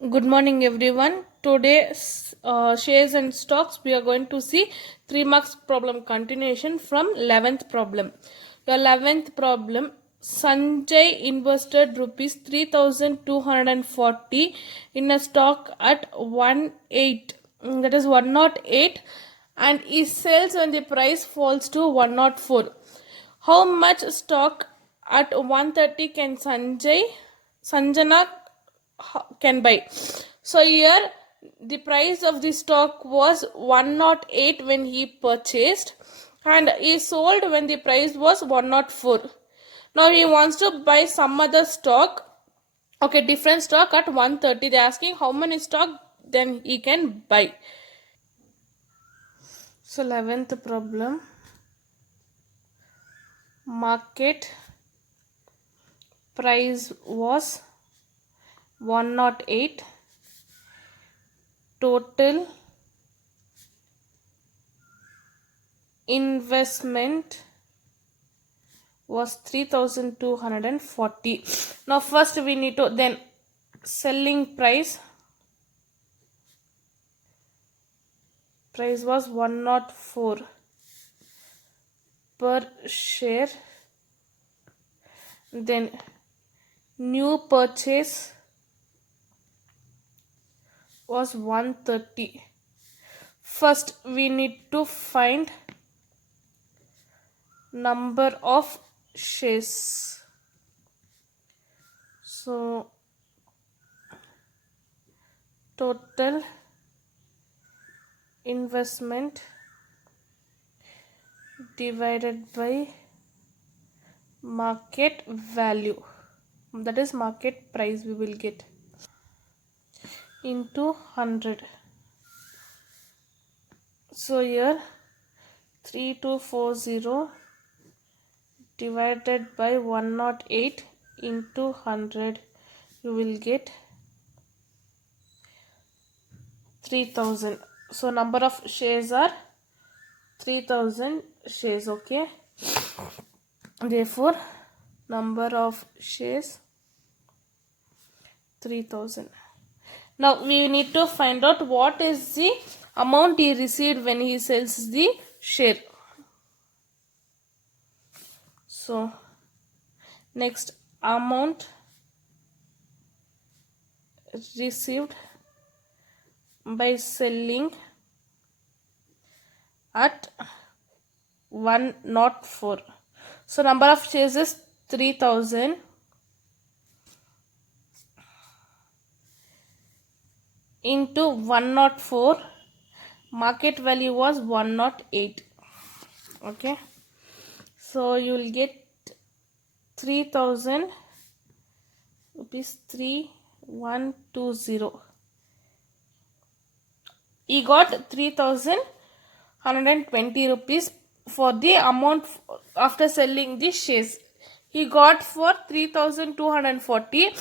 Good morning, everyone. Today, shares and stocks, we are going to see 3 marks problem continuation from 11th problem. Your 11th problem, Sanjay invested rupees 3240 in a stock at 18, that is 108, and he sells when the price falls to 104. How much stock at 130 can Sanjana can buy? So here the price of the stock was 108 when he purchased, and he sold when the price was 104. Now he wants to buy some other stock, okay, different stock at 130. They're asking how many stock then he can buy. So 11th problem, market price was 108, total investment was 3240. Now first we need to, then selling price was 104 per share, then new purchase was 130. First we need to find number of shares. So total investment divided by market value, that is market price, we will get into 100. So here 3240 divided by 108 into 100, you will get 3000. So number of shares are 3000 shares. Okay, therefore number of shares 3000. Now we need to find out what is the amount he received when he sells the share. So next, amount received by selling at 104. So number of shares is 3000 into 104. Market value was 108. Okay, so you will get 3000 rupees 3120. He got 3120 rupees for the amount after selling the shares. He got for 3240,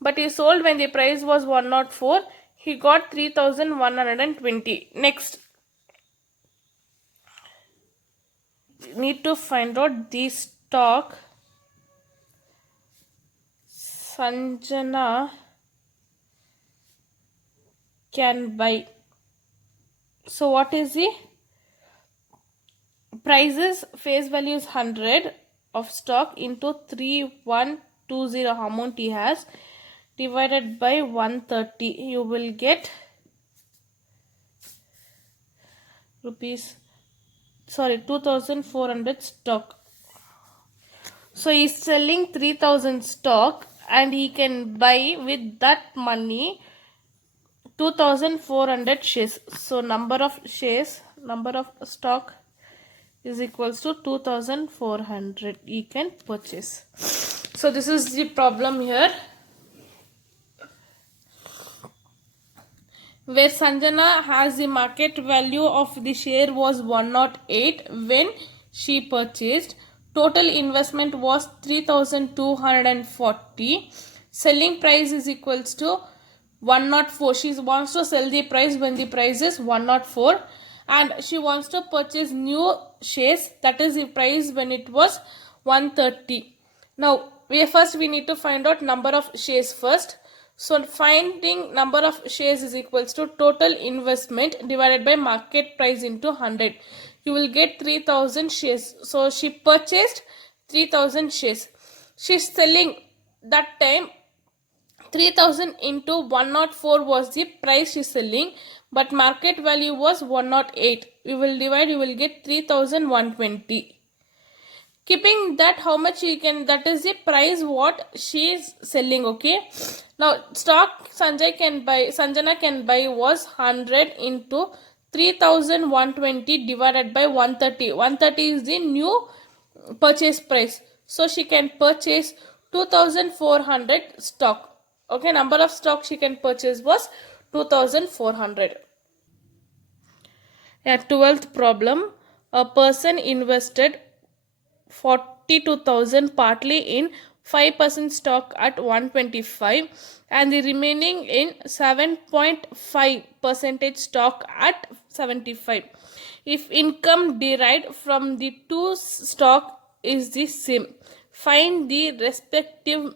but he sold when the price was 104. He got 3120. Next, need to find out the stock Sanjana can buy. So what is the prices? Face value is 100 of stock into 3120 amount he has, divided by 130. You will get rupees 2400 stock. So he is selling 3000 stock and he can buy with that money 2400 shares. So number of shares, number of stock is equals to 2400 he can purchase. So this is the problem here, where Sanjana has the market value of the share was 108 when she purchased. Total investment was 3240. Selling price is equals to 104. She wants to sell the price when the price is 104, and she wants to purchase new shares, that is the price when it was 130. Now we need to find out number of shares first. So finding number of shares is equals to total investment divided by market price into 100. You will get 3000 shares. So she purchased 3000 shares. She's selling that time 3000 into 104 was the price she's selling, but market value was 108. We will divide, you will get 3120. Keeping that, how much you can, that is the price what she is selling. Okay, now stock Sanjana can buy was 100 into 3120 divided by 130. 130 is the new purchase price, so she can purchase 2400 stock. Okay, number of stock she can purchase was 2400. A 12th problem, a person invested 42,000 partly in 5% stock at 125 and the remaining in 7.5 percentage stock at 75. If income derived from the two stock is the same, find the respective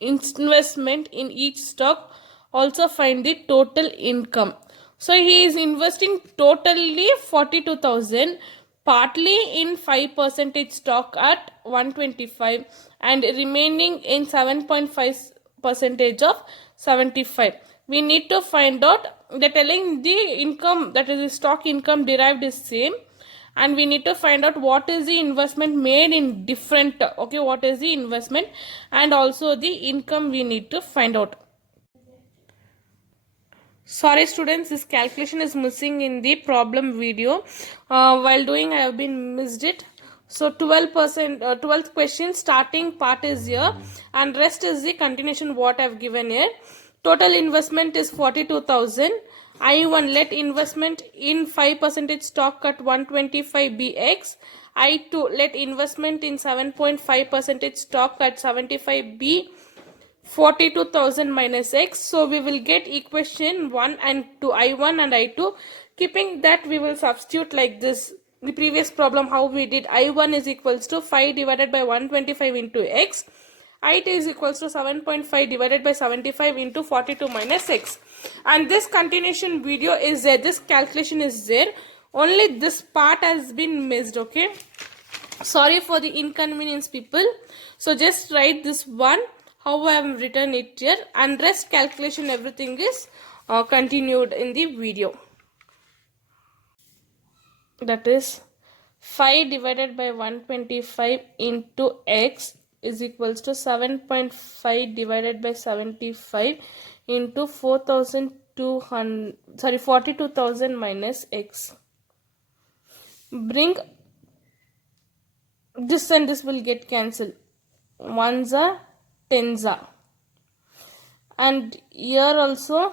investment in each stock. Also find the total income. So he is investing totally 42,000 partly in 5% stock at 125 and remaining in 7.5 percentage of 75. We need to find out, they're telling the income, that is the stock income derived is same, and we need to find out what is the investment made in different. Okay, what is the investment and also the income we need to find out. Sorry students, this calculation is missing in the problem video. While doing I have been missed it. So 12%, 12th question starting part is here and rest is the continuation what I have given here. Total investment is 42,000. I1, let investment in 5% stock at 125 bx. I2, let investment in 7.5% stock at 75 b. 42,000 minus x. So we will get equation 1 and 2, I1 and I2. Keeping that, we will substitute like this. The previous problem how we did, I1 is equals to 5 divided by 125 into x. I2 is equals to 7.5 divided by 75 into 42 minus x. And this continuation video is there. This calculation is there. Only this part has been missed. Okay. Sorry for the inconvenience, people. So just write this one how I have written it here, and rest calculation everything is continued in the video. That is 5 divided by 125 into x is equals to 7.5 divided by 75 into 42,000 minus x. Bring this and this will get cancelled. Ones are tens are, and here also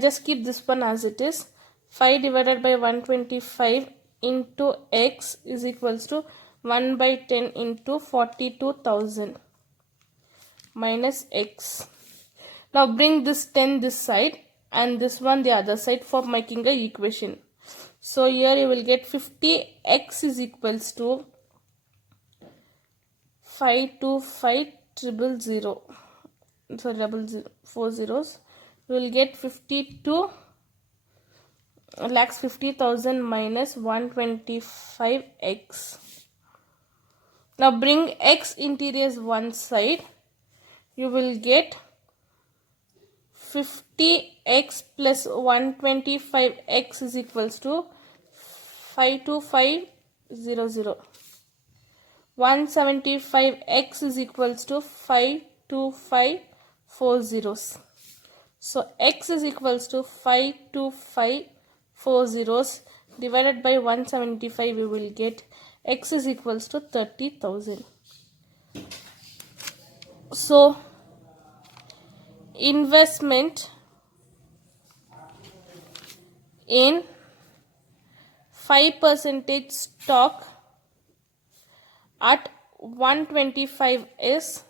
just keep this one as it is. 5 divided by 125 into x is equals to 1 by 10 into 42,000 minus x. Now bring this 10 this side and this one the other side for making a equation. So here you will get 50x is equals to 525,000. Sorry, double zero, 4 zeros. You will get 52 lakhs 50,000 minus 125x. Now bring x interiors one side. You will get 50x plus 125x is equals to 52500. 175x is equals to 52540. So x is equals to 52540 divided by 175. We will get x is equals to 30,000. So investment in 5% stock at 125 is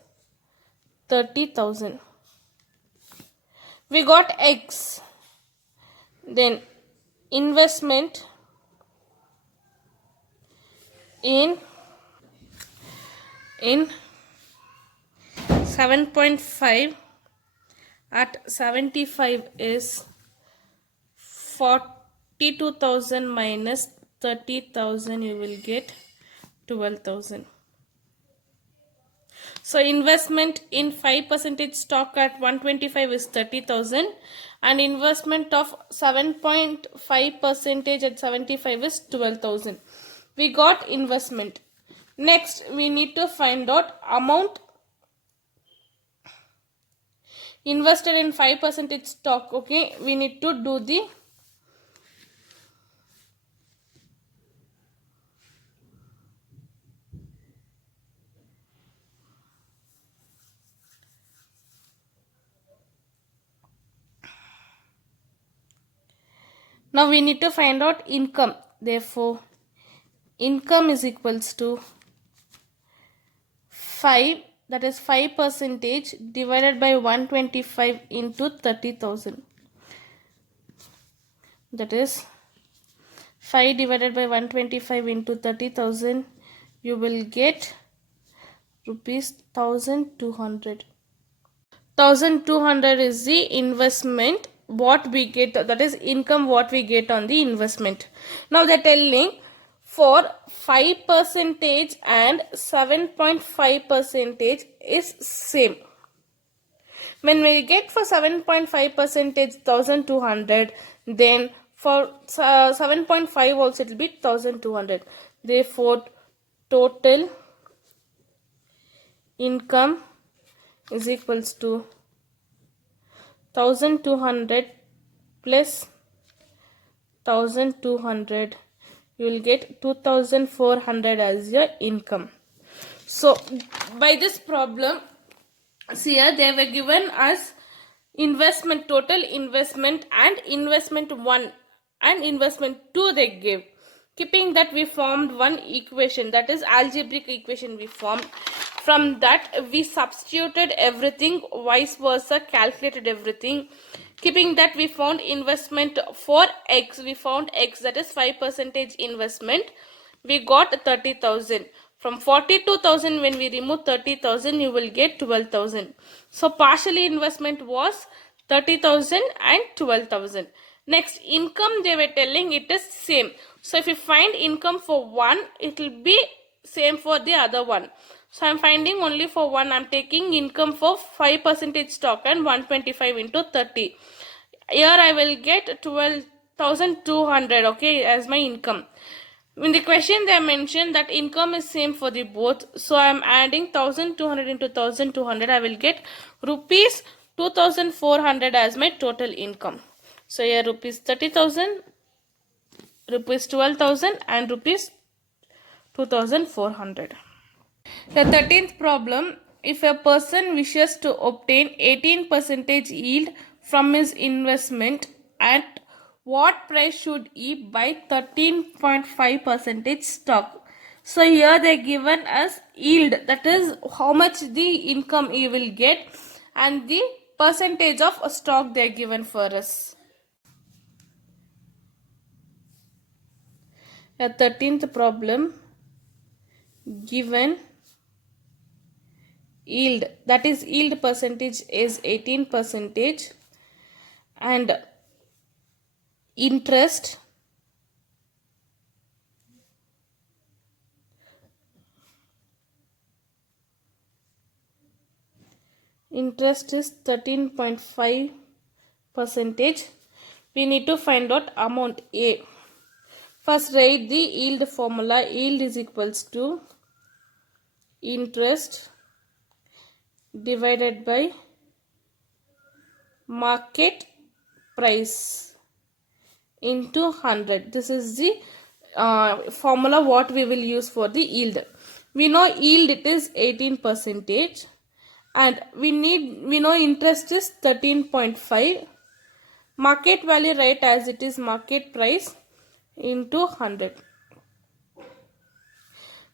30,000. We got X. Then investment in 7.5 at 75 is 42,000 minus 30,000, you will get 12,000. So investment in 5% stock at 125 is 30,000 and investment of 7.5% at 75 is 12,000. We got investment. Next we need to find out amount invested in 5% stock. Okay, we need to do the now we need to find out income. Therefore income is equals to 5, that is 5% divided by 125 into 30,000, that is 5 divided by 125 into 30,000, you will get rupees 1200. 1200 is the investment what we get, that is income what we get on the investment. Now they are telling for 5% and 7.5% is same. When we get for 7.5% 1200, then for 7.5 also it will be 1200. Therefore total income is equals to 1200 plus 1200, you will get 2400 as your income. So by this problem, see here they were given as investment, total investment and investment 1 and investment 2 they gave. Keeping that, we formed one equation, that is algebraic equation we formed. From that we substituted everything, vice versa calculated everything. Keeping that, we found investment for X, we found X, that is 5% investment, we got 30,000. From 42,000 when we remove 30,000, you will get 12,000. So partially investment was 30,000 and 12,000. Next income, they were telling it is same. So if you find income for one, it will be same for the other one. So I am finding only for one. I am taking income for 5% stock and 125 into 30. Here I will get 12,200, okay, as my income. In the question they mentioned that income is same for the both. So I am adding 1200 into 1200. I will get rupees 2400 as my total income. So here rupees 30,000, rupees 12,000 and rupees 2400. The 13th problem, if a person wishes to obtain 18% yield from his investment, at what price should he buy 13.5% stock? So here they given us yield, that is how much the income he will get, and the percentage of stock they are given for us. The 13th problem, given yield, that is yield percentage is 18% and interest is 13.5%. We need to find out amount A. First write the yield formula. Yield is equals to interest divided by market price into 100. This is the formula what we will use for the yield. We know yield it is 18% and we know interest is 13.5. Market value write as it is market price into 100.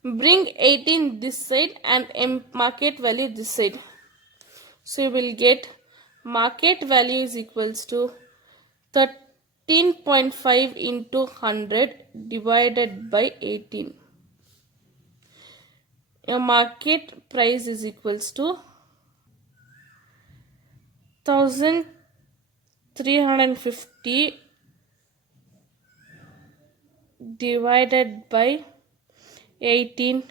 Bring 18 this side and market value this side. So you will get market value is equals to 13.5 into 100 divided by 18. Your market price is equals to 1350 divided by 18.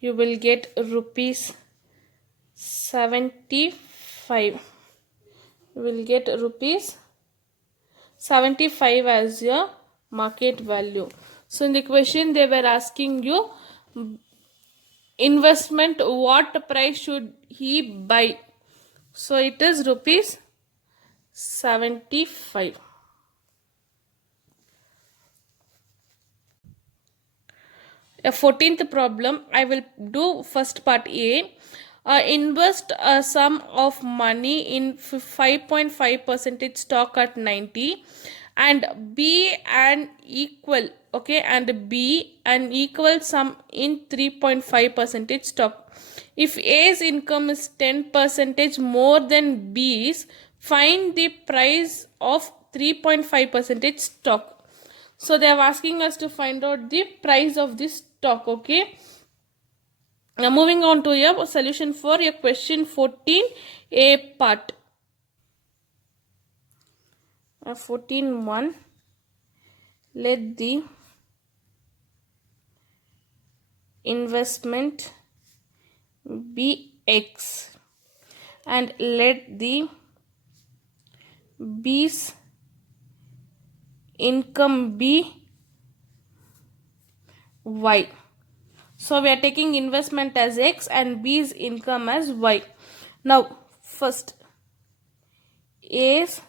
You will get rupees 75. You will get rupees 75 as your market value. So in the question they were asking you investment, what price should he buy? So it is rupees 75. A 14th problem, I will do first part A. Invest a sum of money in 5.5% stock at 90 and B an equal, okay, and B an equal sum in 3.5% stock. If A's income is 10% more than B's, find the price of 3.5% stock. So they are asking us to find out the price of this stock, okay. Now moving on to your solution for your question 14A part. 14.1, let the investment be X and let the B's income be Y. So we are taking investment as X and B's income as Y. Now first A's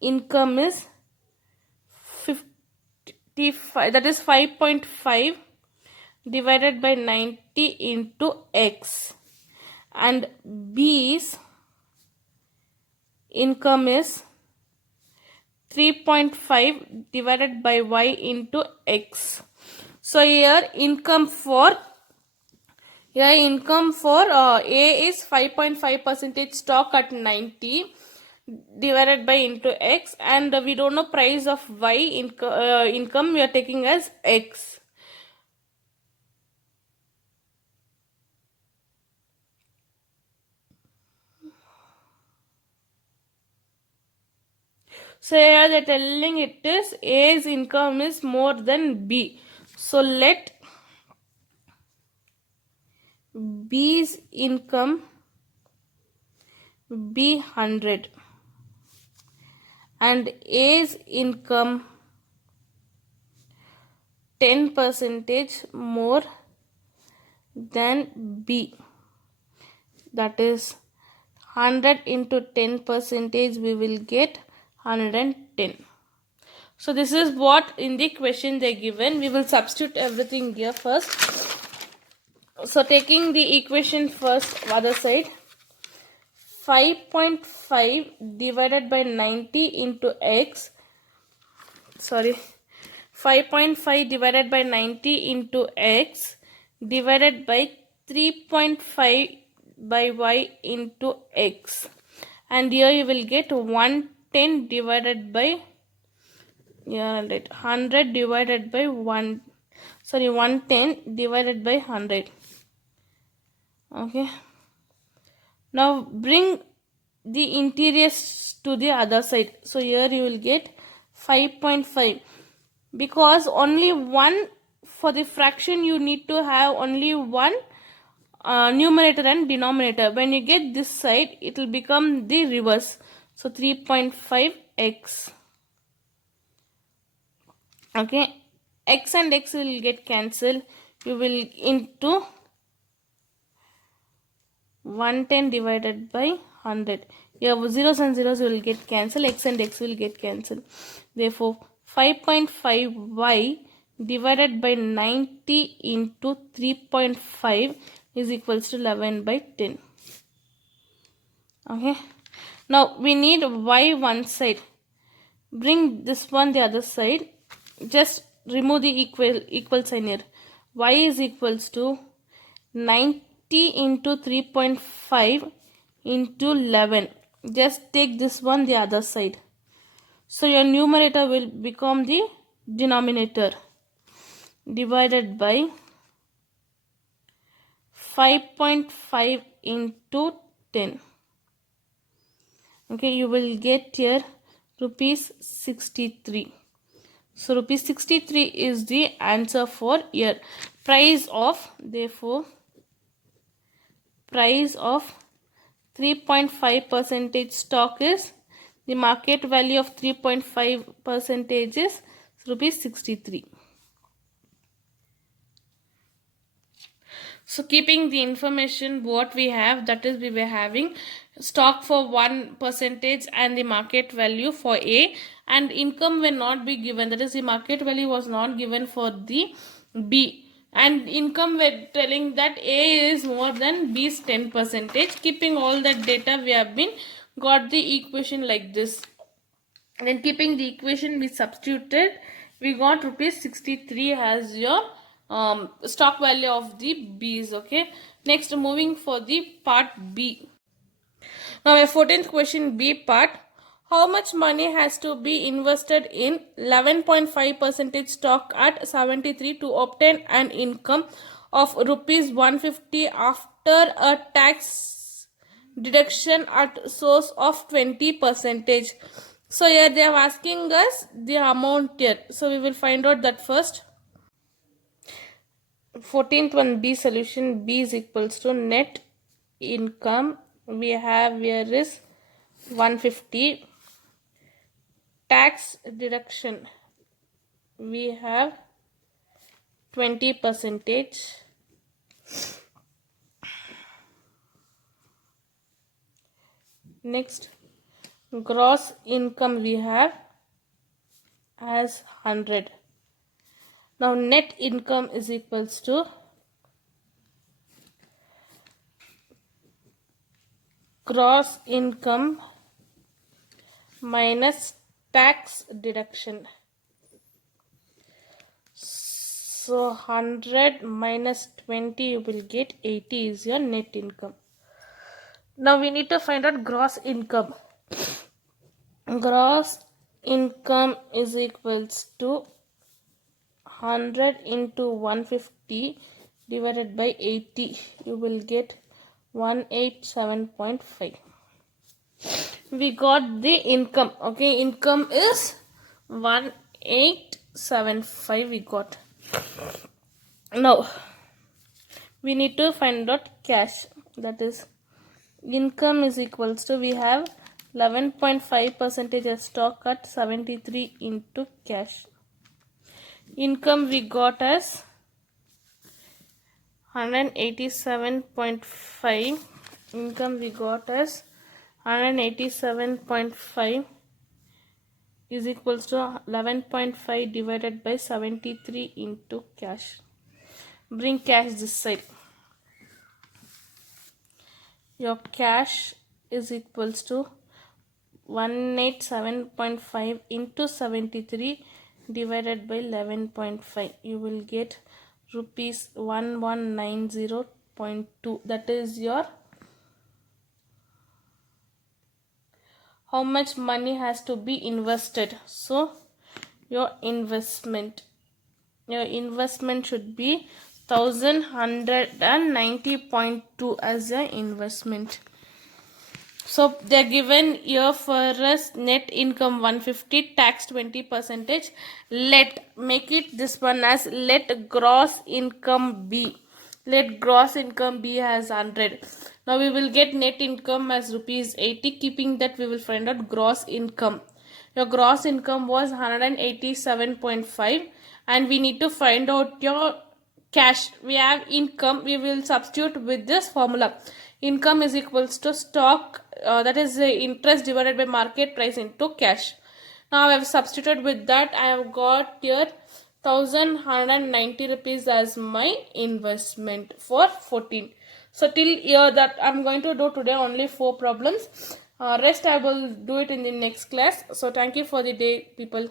income is 55, that is 5.5 divided by 90 into X, and B's income is 3.5 divided by Y into X. So here income for A is 5.5% stock at 90 divided by into X, and we don't know price of Y income, we are taking as X. So here they are telling it is A's income is more than B. So let B's income be 100 and A's income 10% more than B. That is 100 into 10%, we will get 110. So this is what in the question they given. We will substitute everything here first. So taking the equation first, other side, 5.5 divided by 90 into X, 5.5 divided by 90 into X divided by 3.5 by Y into X, and here you will get 110 divided by 100 divided by 110 divided by 100. Okay, now bring the interiors to the other side. So here you will get 5.5, because only one, for the fraction you need to have only one numerator and denominator. When you get this side, it will become the reverse. So 3.5x. Okay, x and x will get cancelled. You will into 110 divided by 100. Here zeros and zeros will get cancelled. X and x will get cancelled. Therefore 5.5y divided by 90 into 3.5 is equals to 11 by 10. Okay, now we need y one side. Bring this one the other side. Just remove the equal sign here. Y is equals to 90 into 3.5 into 11. Just take this one the other side. So your numerator will become the denominator, divided by 5.5 into 10. Okay, you will get here rupees 63. So rupees 63 is the answer for here. Price of, therefore, price of 3.5 percentage stock is, the market value of 3.5 percentage is rupees 63. So keeping the information what we have, that is we were having stock for 1% and the market value for A, and income will not be given, that is the market value was not given for the B, and income we're telling that A is more than B's 10%. Keeping all that data, we have been got the equation like this. Then keeping the equation, we substituted, we got rupees 63 as your stock value of the B's. Okay, next moving for the part B. Now a 14th question, B part. How much money has to be invested in 11.5% stock at 73 to obtain an income of rupees 150 after a tax deduction at source of 20%? So here they are asking us the amount here. So we will find out that first. 14th one, B solution. B is equals to net income. We have here is 150. Tax deduction, we have 20%. Next, gross income we have as 100. Now net income is equals to gross income minus tax deduction. So 100 minus 20, you will get 80 is your net income. Now we need to find out gross income. Gross income is equals to 100 into 150 divided by 80. You will get 187.5. We got the income. Okay, income is 1875 we got. Now we need to find out cash, that is income is equals to, we have 11.5% as stock at 73 into cash. Income we got as 187.5. Income we got as 187.5 is equals to 11.5 divided by 73 into cash. Bring cash this side. Your cash is equals to 187.5 into 73 divided by 11.5. You will get rupees 1190.2. That is your, how much money has to be invested. So your investment should be 1190.2 as your investment. So they're given here for us net income 150, tax 20%. Let make it this one as let gross income be. Let gross income be as 100. Now we will get net income as rupees 80. Keeping that, we will find out gross income. Your gross income was 187.5 and we need to find out your cash. We have income, we will substitute with this formula. Income is equals to stock, that is interest divided by market price into cash. Now I have substituted with that. I have got here 1190 rupees as my investment for 14. So till here that I'm going to do today only 4 problems. Rest I will do it in the next class. So thank you for the day, people.